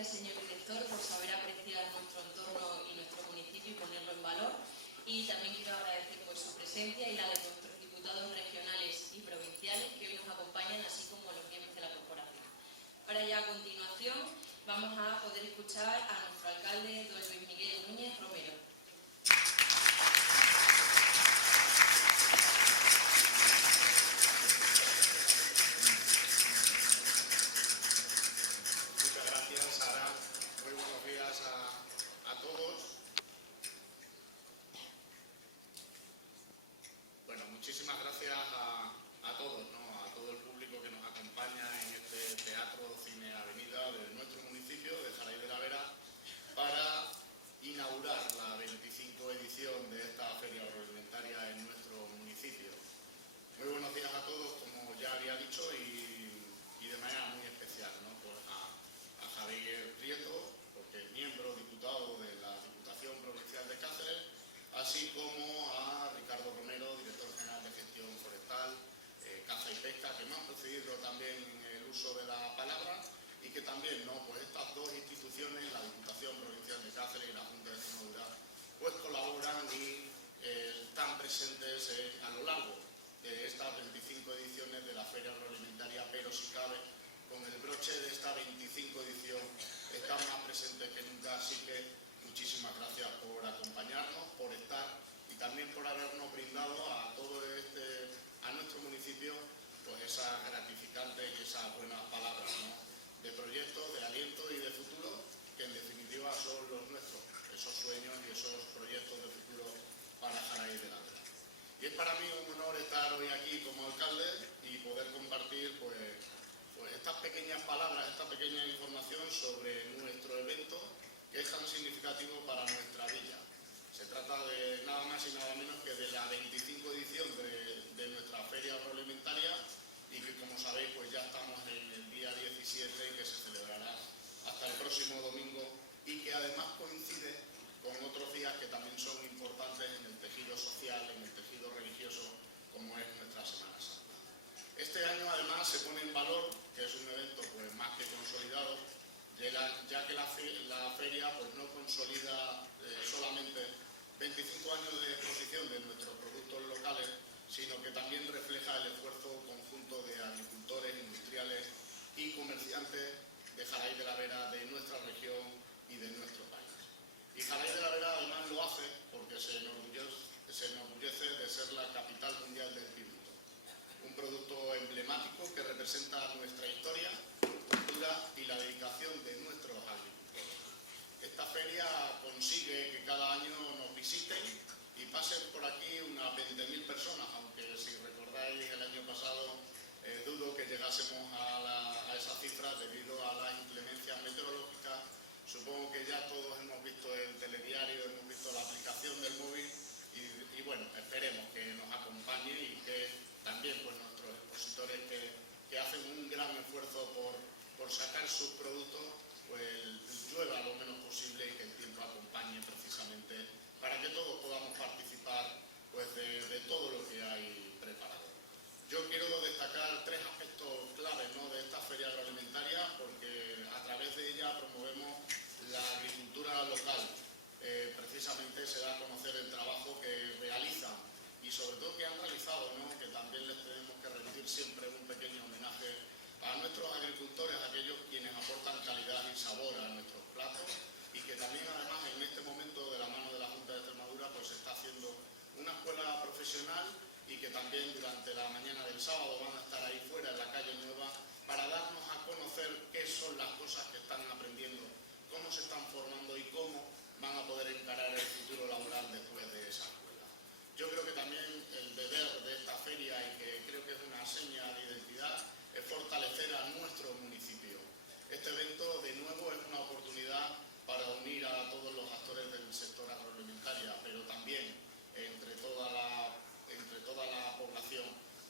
gracias, señor director, por saber apreciar nuestro entorno y nuestro municipio y ponerlo en valor. Y también quiero agradecer su presencia y la de nuestros diputados regionales y provinciales que hoy nos acompañan, así como los miembros de la corporación. Ahora ya a continuación vamos a poder escuchar a nuestro alcalde, don Luis Miguel Núñez Romero. A todos. Bueno, muchísimas gracias a todos, ¿no? A todo el público que nos acompaña en este Teatro Cine Avenida de nuestro municipio, de Jaray de la Vera, para inaugurar la 25 edición de esta feria agroalimentaria en nuestro municipio. Muy buenos días a todos, como ya había dicho, y de manera muy especial, ¿no? Pues a Javier Prieto, porque es miembro, diputado de la Diputación Provincial de Cáceres, así como a Ricardo Romero, director general de Gestión Forestal, Caza y Pesca, que me han precedido también en el uso de la palabra, y que también, ¿no? Pues estas dos instituciones, la Diputación Provincial de Cáceres y la Junta de Extremadura, pues colaboran y están presentes a lo largo de estas 25 ediciones de la Feria Agroalimentaria, pero si cabe, con el broche de esta 25 edición están más presentes que nunca, así que muchísimas gracias por acompañarnos, por estar y también por habernos brindado a a nuestro municipio, pues esas gratificantes y esas buenas palabras, ¿no? De proyectos, de aliento y de futuro, que en definitiva son los nuestros, esos sueños y esos proyectos de futuro para Jaray de la Vera. Y es para mí un honor estar hoy aquí como alcalde y poder compartir pues estas pequeñas palabras, esta pequeña información sobre nuestro evento que es tan significativo para nuestra villa. Se trata de nada más y nada menos que de la 25 edición de nuestra feria agroalimentaria y que, como sabéis, pues ya estamos en el día 17 que se celebrará hasta el próximo domingo y que además coincide con otros días que también son importantes en el tejido social, en el tejido religioso, como es nuestra Semana Santa. Este año además se pone en valor que es un evento pues más que consolidado, ya que la feria pues no consolida solamente 25 años de exposición de nuestros productos locales, sino que también refleja el esfuerzo conjunto de agricultores, industriales y comerciantes de Jaray de la Vera, de nuestra región y de nuestro país. Y Jaray de la Vera además lo hace porque se enorgullece de ser la capital mundial del pimiento. Un producto emblemático que representa nuestra historia, cultura y la dedicación de nuestros agricultores. Esta feria consigue que cada año nos visiten y pasen por aquí unas 20.000 personas, aunque si recordáis el año pasado dudo que llegásemos a esa cifra debido a las inclemencias meteorológicas. Supongo que ya todos hemos visto el telediario, hemos visto la aplicación del móvil y bueno, esperemos que nos acompañe y que también pues nuestros expositores que hacen un gran esfuerzo por sacar sus productos, pues llueva lo menos posible y que el tiempo acompañe precisamente para que todos podamos participar pues de todo lo que hay preparado. Yo quiero destacar tres aspectos claves, ¿no?, de esta feria agroalimentaria, porque a través de ella promovemos la agricultura local. Precisamente se da a conocer el trabajo que realizan y sobre todo que han realizado, ¿no?, que también les tenemos que rendir siempre un pequeño homenaje a nuestros agricultores, aquellos quienes aportan calidad y sabor a nuestros platos y que también además en este momento de la mano de la Junta de Extremadura pues se está haciendo una escuela profesional y que también durante la mañana del sábado van a estar ahí fuera en la calle Nueva para darnos a conocer qué son las cosas que están aprendiendo, cómo se están formando y cómo van a poder encarar el futuro laboral después de esa escuela. Yo creo que también el deber de esta feria, y que creo que es una seña de identidad, es fortalecer a nuestro municipio. Este evento, de nuevo, es una oportunidad para unir a todos los actores del sector agroalimentario, pero también entre toda la población.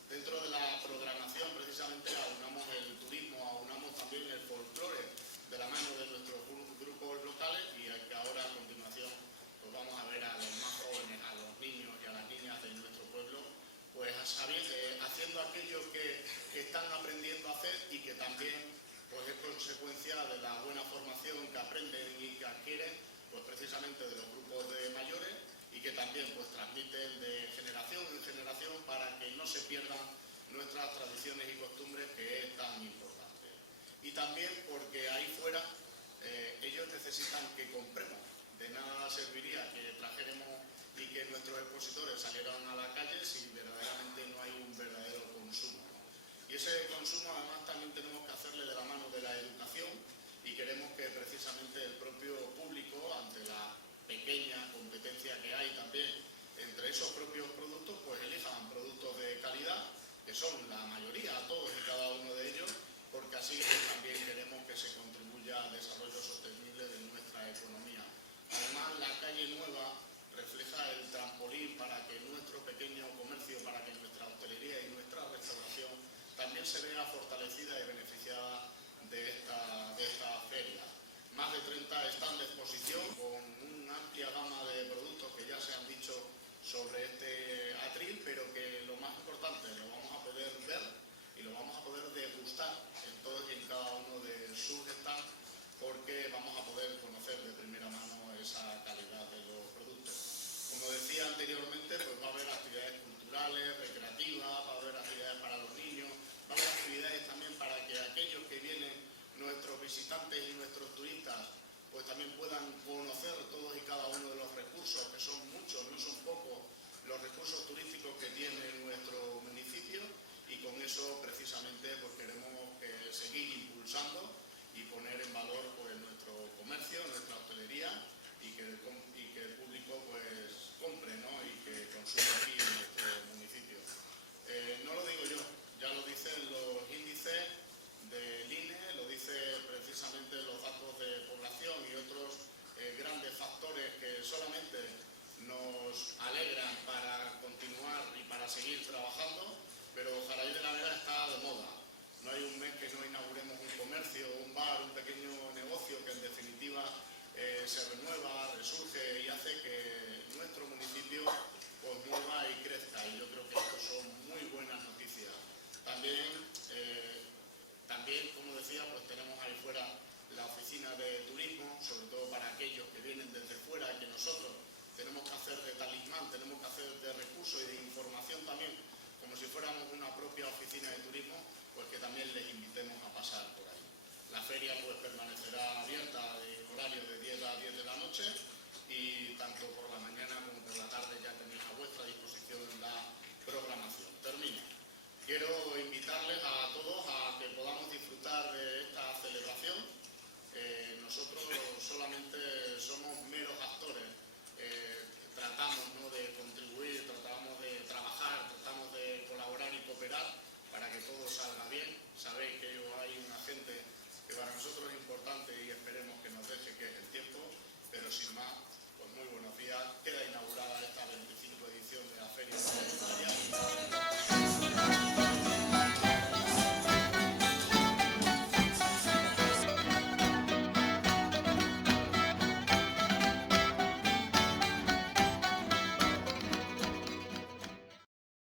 Dentro de la programación, precisamente, aunamos el turismo, aunamos también el folclore de la mano de nuestros grupos locales y que ahora, a continuación, pues vamos a ver a los más jóvenes, a los niños y a las niñas de nuestro pueblo, pues haciendo aquello que están aprendiendo a hacer y que también pues es consecuencia pues precisamente de los grupos de mayores y que también pues transmiten de generación en generación para que no se pierdan nuestras tradiciones y costumbres, que es tan importante. Y también porque ahí fuera ellos necesitan que compremos. De nada serviría que trajéramos y que nuestros expositores salieran a la calle si verdaderamente no hay un verdadero consumo, ¿no? Y ese consumo además también tenemos que hacerle de la mano de la educación, y queremos que precisamente el propio público, ante la pequeña competencia que hay también entre esos propios productos, pues elijan productos de calidad, que son la mayoría, todos y cada uno de ellos, porque así también queremos que se contribuya al desarrollo sostenible de nuestra economía. Además, la calle nueva refleja el trampolín para que nuestro pequeño comercio, para que nuestra hostelería y nuestra restauración también se vea fortalecida y beneficiada de esta feria. Más de 30 stands de exposición con una amplia gama de productos que ya se han dicho sobre este atril, pero que lo más importante, lo vamos a poder ver y lo vamos a poder degustar en todos y en cada uno de sus stands, porque vamos a poder conocer de primera mano esa calidad de los productos. Como decía anteriormente, pues va a haber actividades culturales, recreativas, va a haber actividades para los niños, va a haber actividades también para que aquellos que vienen, nuestros visitantes y nuestros turistas, pues también puedan conocer todos y cada uno de los recursos, que son muchos, no son pocos, los recursos turísticos que tiene nuestro municipio, y con eso precisamente pues queremos seguir impulsando y poner en valor pues nuestro comercio, nuestra hostelería, y que el público pues compre, ¿no? Y que consuma aquí en nuestro municipio. No lo digo yo, ya lo dicen los índices del INE, lo dice precisamente los datos de población y otros grandes factores que solamente nos alegran para continuar y para seguir trabajando, pero Jaraíz de la Vera está de moda. No hay un mes que no inauguremos un comercio, un bar, un pequeño negocio que en definitiva se renueva, resurge y hace que nuestro municipio pues mueva y crezca, y yo creo que esto son muy buenas noticias. También, como decía, pues tenemos ahí fuera la oficina de turismo, sobre todo para aquellos que vienen desde fuera, y que nosotros tenemos que hacer de talismán, tenemos que hacer de recurso y de información también, como si fuéramos una propia oficina de turismo, pues que también les invitemos a pasar por ahí. La feria pues permanecerá abierta en horario de 10 a 10 de la noche, y tanto por la mañana como por la tarde ya tenéis a vuestra disposición la programación. Termino. Quiero invitarles a todos a que podamos disfrutar de esta celebración. Nosotros solamente somos meros actores. Tratamos, ¿no?, de contribuir, tratamos de trabajar, tratamos de colaborar y cooperar para que todo salga bien. Sabéis que hay una gente que para nosotros es importante y esperemos que nos deje, que es el tiempo, pero sin más,